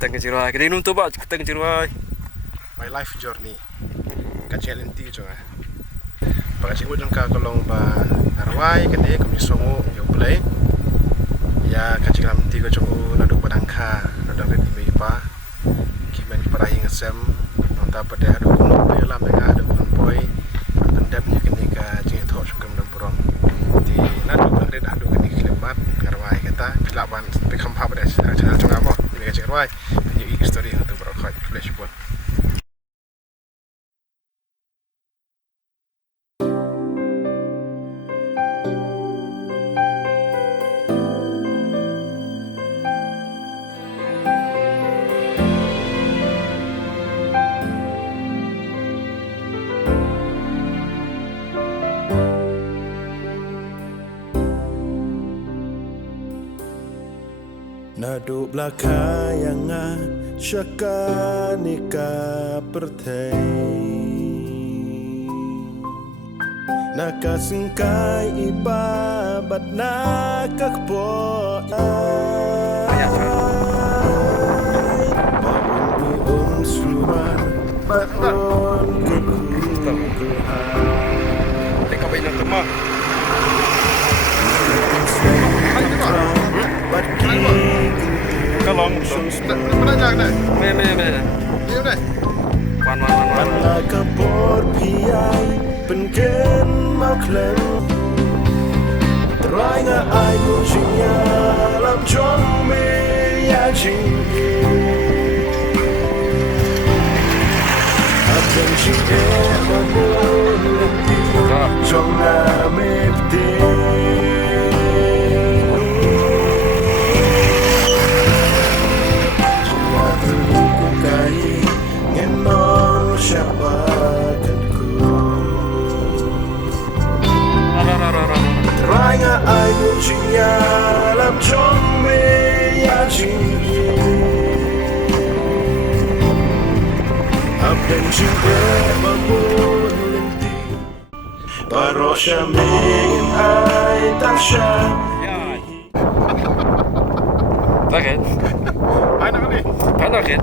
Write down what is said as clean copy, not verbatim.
Tang Jirai, kadang num tu ba Tang Jirai. My life journey. Kacil inti juga. Pagkacil mo dyan ka kalong ba naraway, kadi kung isongo yung play. Ya kacil lam inti ko chung naduk padang ka, naduk rin ibi pa. Kimen parahing asem, nonta pada aduk kuno pa lam nga aduk boy. Pendap nya kini ka jing thok chung nam burong. Di naduk rin aduk kini kilemat naraway kata pilaban pe khampa pada channel chung apa. Ini kacil naraway. Penyu story untuk berokok flash pun. Nadu belakang syakanika pertai nakasingkai ibabat nakakpo bangun surat bangun Teka ba yung tama? Kalong Menanjak dah. Me. Diam dah. Wan. Kapor piai pengen mau klem Teranga ayu jinya lam chong me ya jing Akan jing e babon leti chong na me pte Teranga ayu jinya lam chong me ya jing Apen jing e babon lenti Parosha me in ai tasha Bakit? Anak ni. Bakit?